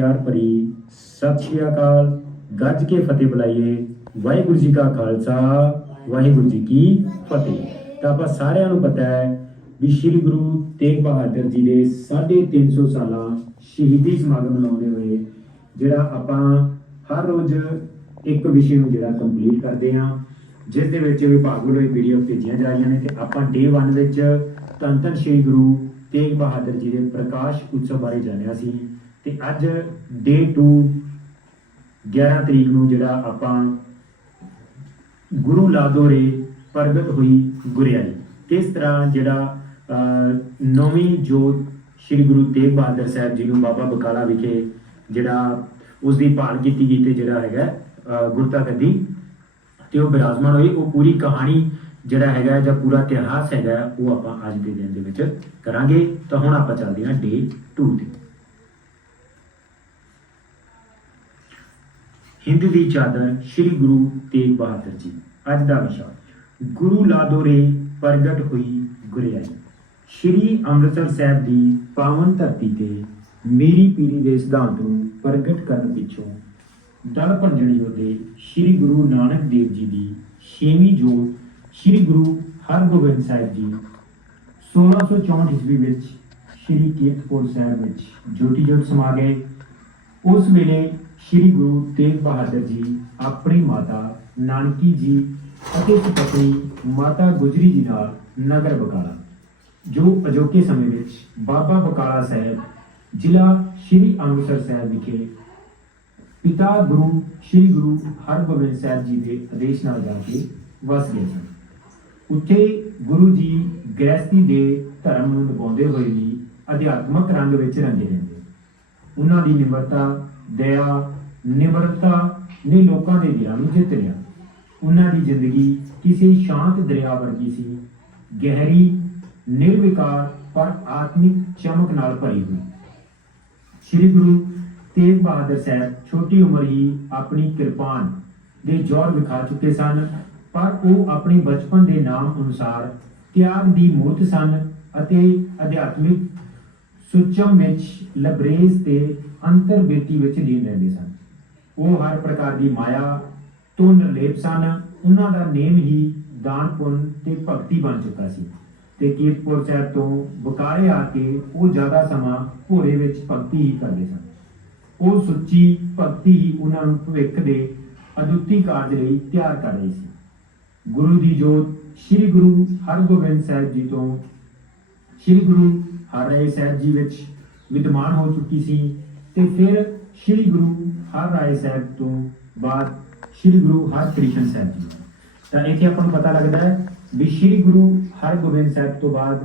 ਪਿਆਰ ਭਰੀ ਸਤਿ ਸ਼੍ਰੀ ਅਕਾਲ। ਗੱਜ ਕੇ ਫਤਿਹ ਬੁਲਾਈਏ। ਵਾਹਿਗੁਰੂ ਜੀ ਕਾ ਖਾਲਸਾ, ਵਾਹਿਗੁਰੂ ਜੀ ਕੀ ਫਤਿਹ। ਤਾਂ ਆਪਾਂ ਸਾਰਿਆਂ ਨੂੰ ਪਤਾ ਹੈ ਵੀ ਸ੍ਰੀ ਗੁਰੂ ਤੇਗ ਬਹਾਦਰ ਜੀ ਦੇ 350 ਸਾਲਾਂ ਸ਼ਹੀਦੀ ਸਮਾਗਮ ਮਨਾਉਂਦੇ ਹੋਏ, ਜਿਹੜਾ ਆਪਾਂ ਹਰ ਰੋਜ਼ ਇੱਕ ਵਿਸ਼ੇ ਨੂੰ ਜਿਹੜਾ ਕੰਪਲੀਟ ਕਰਦੇ ਹਾਂ, ਜਿਸ ਦੇ ਵਿੱਚ ਵਿਭਾਗ ਵੱਲੋਂ ਇਹ ਵੀਡੀਓ ਭੇਜੀਆਂ ਜਾ ਰਹੀਆਂ ਨੇ ਤੇ ਆਪਾਂ ਡੇ 1 ਵਿੱਚ ਧੰਨ ਧੰਨ ਸ੍ਰੀ ਗੁਰੂ ਤੇਗ ਬਹਾਦਰ ਜੀ ਦੇ ਪ੍ਰਕਾਸ਼ ਉਤਸਵ ਬਾਰੇ ਜਾਣਿਆ ਸੀ। ਤੇ ਅੱਜ ਡੇ 2 11 ਤਰੀਕ ਨੂੰ ਜਿਹੜਾ ਆਪਾਂ ਗੁਰੂ ਲਾਦੋਰੇ ਪ੍ਰਗਟ ਹੋਈ ਗੁਰਿਆਈ। ਕਿਸ ਤਰ੍ਹਾਂ ਜਿਹੜਾ ਨੌਵੀਂ ਜੋਤ ਸ੍ਰੀ ਗੁਰੂ ਤੇਗ ਬਹਾਦਰ ਸਾਹਿਬ ਜੀ ਨੂੰ ਬਾਬਾ ਬਕਾਲਾ ਵਿਖੇ ਜਿਹੜਾ ਉਸ ਦੀ ਭਾਲ ਕੀਤੀ ਗਈ ਤੇ ਜਿਹੜਾ ਹੈਗਾ ਅਹ, ਗੁਰਤਾ ਗੱਦੀ ਤੇ ਉਹ ਬਿਰਾਜਮਾਨ ਹੋਈ। ਉਹ ਪੂਰੀ ਕਹਾਣੀ ਜਿਹੜਾ ਹੈਗਾ ਜਾਂ ਪੂਰਾ ਇਤਿਹਾਸ ਹੈਗਾ ਉਹ ਆਪਾਂ ਅੱਜ ਦੇ ਦਿਨ ਦੇ ਵਿੱਚ ਕਰਾਂਗੇ। ਤਾਂ ਹੁਣ ਆਪਾਂ ਚੱਲਦੇ ਹਾਂ ਡੇ 2 ਤੇ। ਹਿੰਦ ਦੀ ਚਾਦਰ ਸ੍ਰੀ ਗੁਰੂ ਤੇਗ ਬਹਾਦਰ ਜੀ। ਅੱਜ ਦਾ ਵਿਸ਼ਾ, ਗੁਰੂ ਲਾਦੋਰੇ ਪ੍ਰਗਟ ਹੋਈ ਗੁਰਿਆਈ। ਸ੍ਰੀ ਅੰਮ੍ਰਿਤਸਰ ਸਾਹਿਬ ਦੀ ਪਾਵਨ ਧਰਤੀ ਤੇ ਮੇਰੀ ਪੀਰੀ ਦੇ ਸਿਧਾਂਤ ਨੂੰ ਪ੍ਰਗਟ ਕਰਨ ਪਿੱਛੋਂ ਦਲ ਭੰਜਣ ਯੋਧੇ ਸ੍ਰੀ ਗੁਰੂ ਨਾਨਕ ਦੇਵ ਜੀ ਦੀ ਛੇਵੀਂ ਜੋਤ ਸ੍ਰੀ ਗੁਰੂ ਹਰਗੋਬਿੰਦ ਸਾਹਿਬ ਜੀ 1664 ਈਸਵੀ ਵਿੱਚ ਸ੍ਰੀ ਕੀਰਤਪੁਰ ਸਾਹਿਬ ਵਿੱਚ ਜੋਤੀ ਜੋਤ ਸਮਾ ਗਏ। ਉਸ ਵੇਲੇ ਸ੍ਰੀ ਗੁਰੂ ਤੇਗ ਬਹਾਦਰ ਜੀ, ਆਪਣੀ ਮਾਤਾ ਨਾਨਕੀ ਜੀ ਅਤੇ ਸੁਪਤਨੀ ਮਾਤਾ ਗੁਜਰੀ ਜੀ ਨਾਲ ਨਗਰ ਬਕਾਲਾ, ਜੋ ਅਜੋਕੇ ਸਮੇਂ ਵਿੱਚ ਬਾਬਾ ਬਕਾਲਾ ਸਾਹਿਬ, ਜ਼ਿਲ੍ਹਾ ਸ੍ਰੀ ਅੰਮ੍ਰਿਤਸਰ ਸਾਹਿਬ ਵਿਖੇ ਪਿਤਾ ਗੁਰੂ, ਸ੍ਰੀ ਗੁਰੂ ਹਰਗੋਬਿੰਦ ਸਾਹਿਬ ਜੀ ਦੇ ਆਦੇਸ਼ ਨਾਲ ਜਾ ਕੇ ਵਸ ਗਏ ਸਨ। ਉੱਥੇ ਗੁਰੂ ਜੀ ਗ੍ਰਸਤੀ ਦੇ ਧਰਮ ਨੂੰ ਨਿਭਾਉਂਦੇ ਹੋਏ ਵੀ ਅਧਿਆਤਮਕ ਰੰਗ ਵਿੱਚ ਰੰਗੇ ਰਹਿੰਦੇ। ਉਹਨਾਂ ਦੀ ਨਿਮਰਤਾ ਦਇਆ, ਨਿਮਰਤਾ, ਨੇ ਲੋਕਾਂ ਦੇ ਦਿਲਾਂ ਨੂੰ ਜਿੱਤ ਲਿਆ। ਉਹਨਾਂ ਦੀ ਜ਼ਿੰਦਗੀ ਕਿਸੇ ਸ਼ਾਂਤ ਦਰਿਆ ਵਰਗੀ ਸੀ। ਗਹਿਰੀ, ਨਿਰਵਿਕਾਰ, ਪਰ ਆਤਮਿਕ ਚਮਕ ਨਾਲ ਭਰੀ ਹੋਈ। ਸ੍ਰੀ ਗੁਰੂ ਤੇਗ ਬਹਾਦਰ ਸਾਹਿਬ ਛੋਟੀ ਉਮਰ ਹੀ ਆਪਣੀ ਕਿਰਪਾਨ ਦੇ ਜੋਰ ਵਿਖਾ ਚੁੱਕੇ ਸਨ, ਪਰ ਉਹ ਆਪਣੇ ਬਚਪਨ ਦੇ ਨਾਮ ਅਨੁਸਾਰ ਤਿਆਗ ਦੀ ਮੂਰਤ ਸਨ ਅਤੇ ਅਧਿਆਤਮਿਕ ਸੁਚਮ ਵਿੱਚ ਲਬਰੇਜ਼ ਤੇ ਅੰਤਰਬੇਤੀ ਵਿੱਚ ਲੀਨ ਰਹਿੰਦੇ ਸਨ। ਉਹ ਹਰ ਪ੍ਰਕਾਰ ਦੀ ਮਾਇਆ ਤੋਂ ਨਿਰਲੇਪ ਸਨ। ਉਹਨਾਂ ਦਾ ਨੇਮ ਹੀ ਦਾਨ ਪੁੰਨ ਤੇ ਭਗਤੀ ਬਣ ਚੁੱਕਾ ਸੀ ਤੇ ਕੀਰਤਪੁਰ ਸਾਹਿਬ ਤੋਂ ਬਕਾਲੇ ਆ ਕੇ ਉਹ ਜ਼ਿਆਦਾ ਸਮਾਂ ਭੋਰੇ ਵਿੱਚ ਭਗਤੀ ਹੀ ਕਰਦੇ ਸਨ। ਉਹ ਸੁੱਚੀ ਭਗਤੀ ਹੀ ਉਹਨਾਂ ਨੂੰ ਭਵਿੱਖ ਦੇ ਅਦੁੱਤੀ ਕਾਰਜ ਲਈ ਤਿਆਰ ਕਰ ਰਹੀ ਸੀ। ਗੁਰੂ ਦੀ ਜੋਤ, ਸ੍ਰੀ ਗੁਰੂ ਹਰਗੋਬਿੰਦ ਸਾਹਿਬ ਜੀ ਤੋਂ ਸ੍ਰੀ ਗੁਰੂ ਹਰਿ ਸਾਹਿਬ ਜੀ ਵਿੱਚ ਵਿਦਮਾਨ ਹੋ ਚੁੱਕੀ ਸੀ ਤੇ ਫਿਰ ਸ੍ਰੀ ਗੁਰੂ ਹਰਿ ਸਾਹਿਬ ਤੋਂ ਬਾਅਦ ਸ੍ਰੀ ਗੁਰੂ ਹਰਕ੍ਰਿਸ਼ਨ ਸਾਹਿਬ ਜੀ। ਤਾਂ ਇੱਥੇ ਆਪਾਂ ਨੂੰ ਪਤਾ ਲੱਗਦਾ ਹੈ ਵੀ ਸ੍ਰੀ ਗੁਰੂ ਹਰਗੋਬਿੰਦ ਸਾਹਿਬ ਤੋਂ ਬਾਅਦ